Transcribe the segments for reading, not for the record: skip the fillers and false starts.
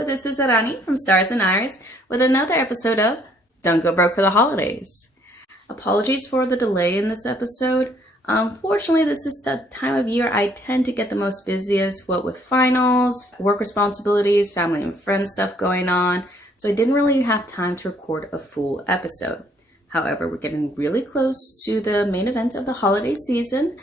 Hello, this is Eraani from Stars and Iris with another episode of Don't Go Broke for the Holidays. Apologies for the delay in this episode. Unfortunately, this is the time of year I tend to get the most busiest, what with finals, work responsibilities, family and friends stuff going on, so I didn't really have time to record a full episode. However, we're getting really close to the main event of the holiday season.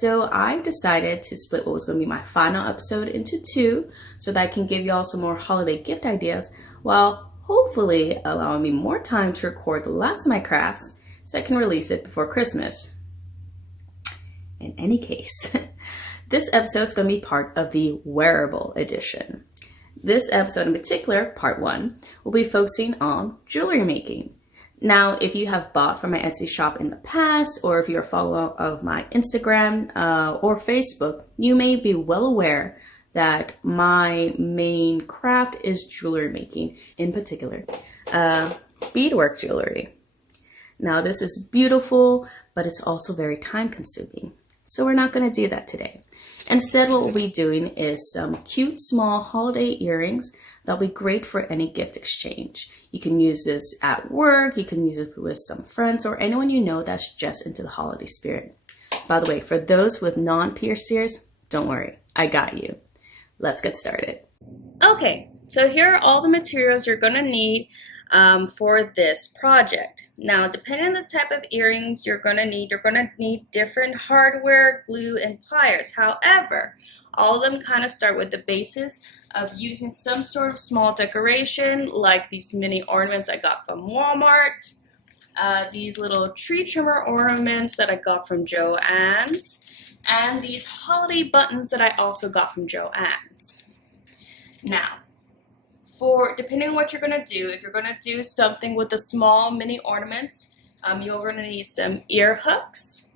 So I decided to split what was going to be my final episode into two so that I can give you all some more holiday gift ideas while hopefully allowing me more time to record the last of my crafts so I can release it before Christmas. In any case, this episode is going to be part of the Wearable edition. This episode in particular, part one, will be focusing on jewelry making. Now, if you have bought from my Etsy shop in the past, or if you're a follower of my Instagram or Facebook, you may be well aware that my main craft is jewelry making, in particular, beadwork jewelry. Now, this is beautiful, but it's also very time consuming. So we're not going to do that today. Instead, what we'll be doing is some cute, small holiday earrings that'll be great for any gift exchange. You can use this at work, you can use it with some friends, or anyone you know that's just into the holiday spirit. By the way, for those with non-pierced ears, don't worry, I got you. Let's get started. Okay, so here are all the materials you're going to need for this project. Now, depending on the type of earrings you're going to need different hardware, glue, and pliers. However, all of them kind of start with the basis of using some sort of small decoration, like these mini ornaments I got from Walmart, these little tree trimmer ornaments that I got from Joann's, and these holiday buttons that I also got from Joann's. Now, depending on what you're going to do, if you're going to do something with the small mini ornaments, you're going to need some ear hooks.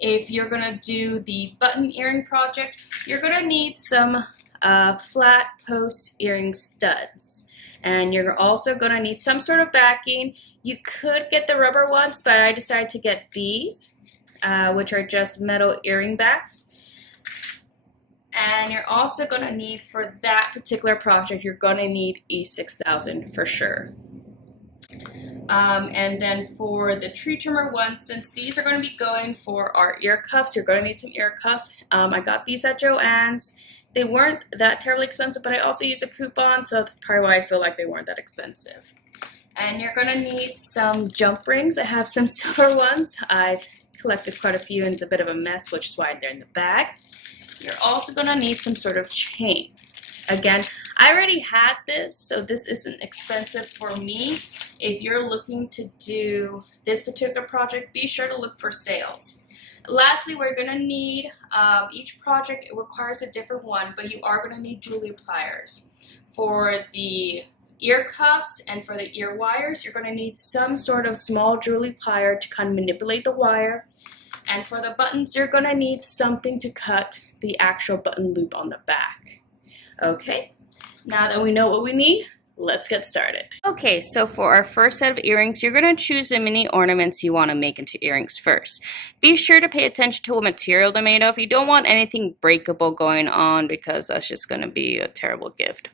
If you're going to do the button earring project, you're going to need some flat post earring studs. And you're also going to need some sort of backing. You could get the rubber ones, but I decided to get these, which are just metal earring backs. And you're also going to need, for that particular project, you're going to need E6000 for sure. And then for the tree trimmer ones, since these are going to be going for our ear cuffs, you're going to need some ear cuffs. I got these at Joann's. They weren't that terribly expensive, but I also used a coupon, so that's probably why I feel like they weren't that expensive. And you're going to need some jump rings. I have some silver ones. I've collected quite a few, and it's a bit of a mess, which is why they're in the bag. You're also going to need some sort of chain. Again, I already had this, so this isn't expensive for me. If you're looking to do this particular project, be sure to look for sales. Lastly, we're going to need, each project it requires a different one, but you are going to need jewelry pliers. For the ear cuffs and for the ear wires, you're going to need some sort of small jewelry plier to kind of manipulate the wire. And for the buttons, you're going to need something to cut the actual button loop on the back. Okay, now that we know what we need, let's get started. Okay, so for our first set of earrings, you're going to choose the mini ornaments you want to make into earrings first. Be sure to pay attention to what material they're made of. You don't want anything breakable going on because that's just going to be a terrible gift.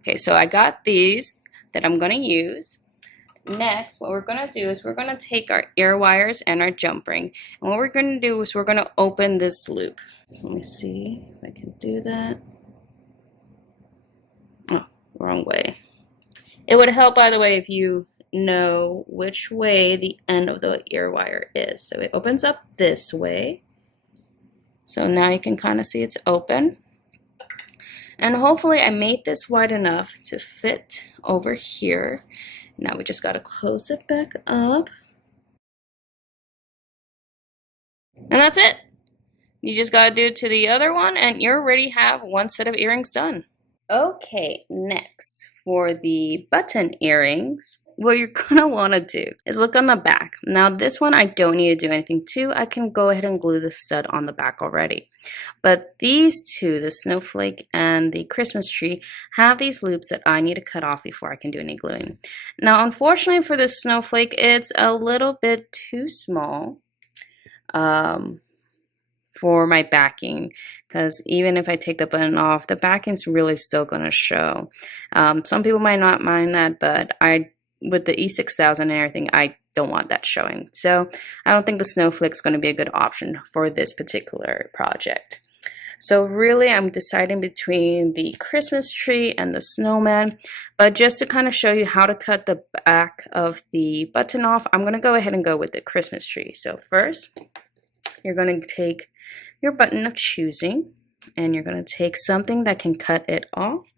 Okay, so I got these that I'm going to use. Next, what we're going to do is we're going to take our ear wires and our jump ring. And what we're going to do is we're going to open this loop. So let me see if I can do that. Oh, wrong way. It would help, by the way, if you know which way the end of the ear wire is. So it opens up this way. So now you can kind of see it's open. And hopefully I made this wide enough to fit over here. Now we just got to close it back up. And that's it. You just got to do it to the other one and you already have one set of earrings done. Okay, next for the button earrings, what you're going to want to do is look on the back. Now this one I don't need to do anything to. I can go ahead and glue the stud on the back already. But these two, the snowflake and the Christmas tree, have these loops that I need to cut off before I can do any gluing. Now unfortunately for this snowflake, it's a little bit too small for my backing, because even if I take the button off, the backing's really still going to show. Some people might not mind that, but with the E6000 and everything, I don't want that showing. So I don't think the snowflake's going to be a good option for this particular project. So really, I'm deciding between the Christmas tree and the snowman. But just to kind of show you how to cut the back of the button off, I'm going to go ahead and go with the Christmas tree. So first, you're going to take your button of choosing, and you're going to take something that can cut it off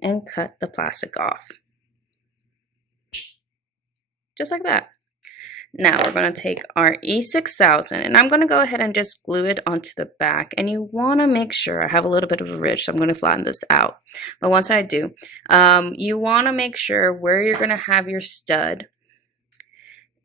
and cut the plastic off. Just like that. Now we're going to take our E6000, and I'm going to go ahead and just glue it onto the back. And you want to make sure, I have a little bit of a ridge, so I'm going to flatten this out. But once I do, you want to make sure where you're going to have your stud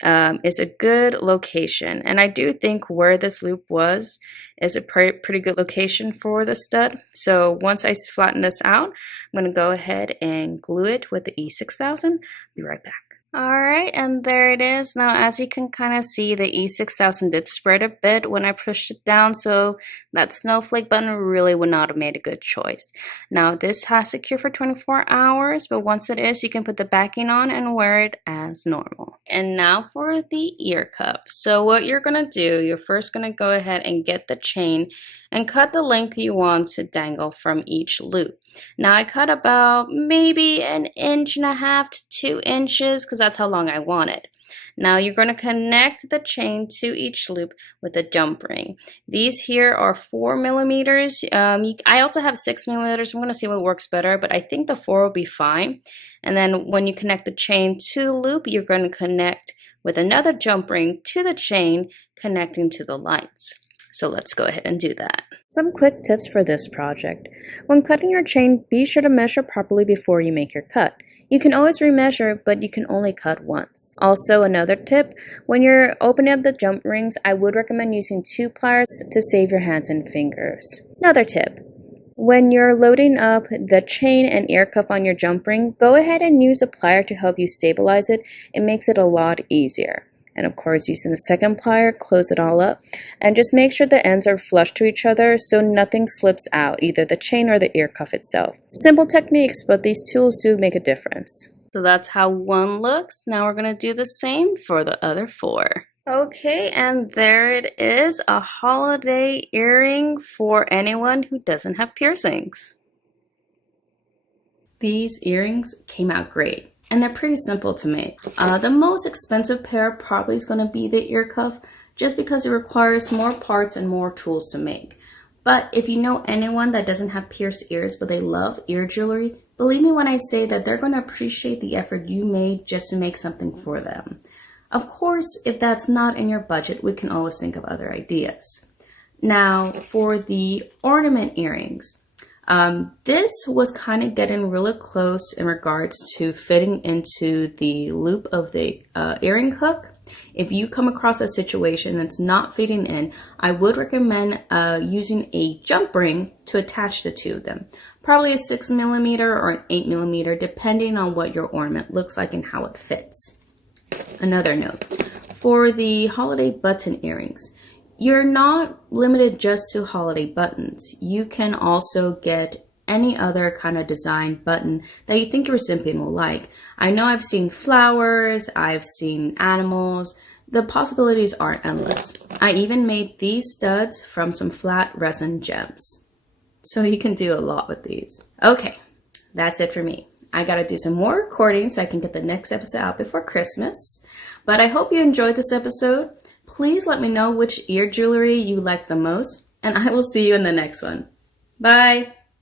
is a good location. And I do think where this loop was is a pretty good location for the stud. So once I flatten this out, I'm going to go ahead and glue it with the E6000. Be right back. Alright, and there it is. Now, as you can kind of see, the E6000 did spread a bit when I pushed it down, so that snowflake button really would not have made a good choice. Now, this has to cure for 24 hours, but once it is, you can put the backing on and wear it as normal. And now for the ear cuff. So what you're going to do, you're first going to go ahead and get the chain and cut the length you want to dangle from each loop. Now I cut about maybe 1.5 inches to 2 inches because that's how long I want it. Now you're going to connect the chain to each loop with a jump ring. These here are 4 millimeters. I also have 6 millimeters. I'm going to see what works better, but I think the 4 will be fine. And then when you connect the chain to the loop, you're going to connect with another jump ring to the chain, connecting to the lights. So let's go ahead and do that. Some quick tips for this project. When cutting your chain, be sure to measure properly before you make your cut. You can always remeasure, but you can only cut once. Also, another tip, when you're opening up the jump rings, I would recommend using 2 pliers to save your hands and fingers. Another tip, when you're loading up the chain and ear cuff on your jump ring, go ahead and use a plier to help you stabilize it. It makes it a lot easier. And of course, using the second plier, close it all up. And just make sure the ends are flush to each other so nothing slips out, either the chain or the ear cuff itself. Simple techniques, but these tools do make a difference. So that's how one looks. Now we're going to do the same for the other 4. Okay, and there it is, a holiday earring for anyone who doesn't have piercings. These earrings came out great. And they're pretty simple to make. The most expensive pair probably is going to be the ear cuff, just because it requires more parts and more tools to make. But if you know anyone that doesn't have pierced ears but they love ear jewelry, believe me when I say that they're going to appreciate the effort you made just to make something for them. Of course, if that's not in your budget, we can always think of other ideas. Now, for the ornament earrings, this was kind of getting really close in regards to fitting into the loop of the earring hook. If you come across a situation that's not fitting in, I would recommend using a jump ring to attach the two of them. Probably a 6 millimeter or an 8 millimeter, depending on what your ornament looks like and how it fits. Another note, for the holiday button earrings, you're not limited just to holiday buttons. You can also get any other kind of design button that you think your recipient will like. I know I've seen flowers, I've seen animals. The possibilities are endless. I even made these studs from some flat resin gems. So you can do a lot with these. Okay, that's it for me. I gotta do some more recording so I can get the next episode out before Christmas. But I hope you enjoyed this episode. Please let me know which ear jewelry you like the most, and I will see you in the next one. Bye!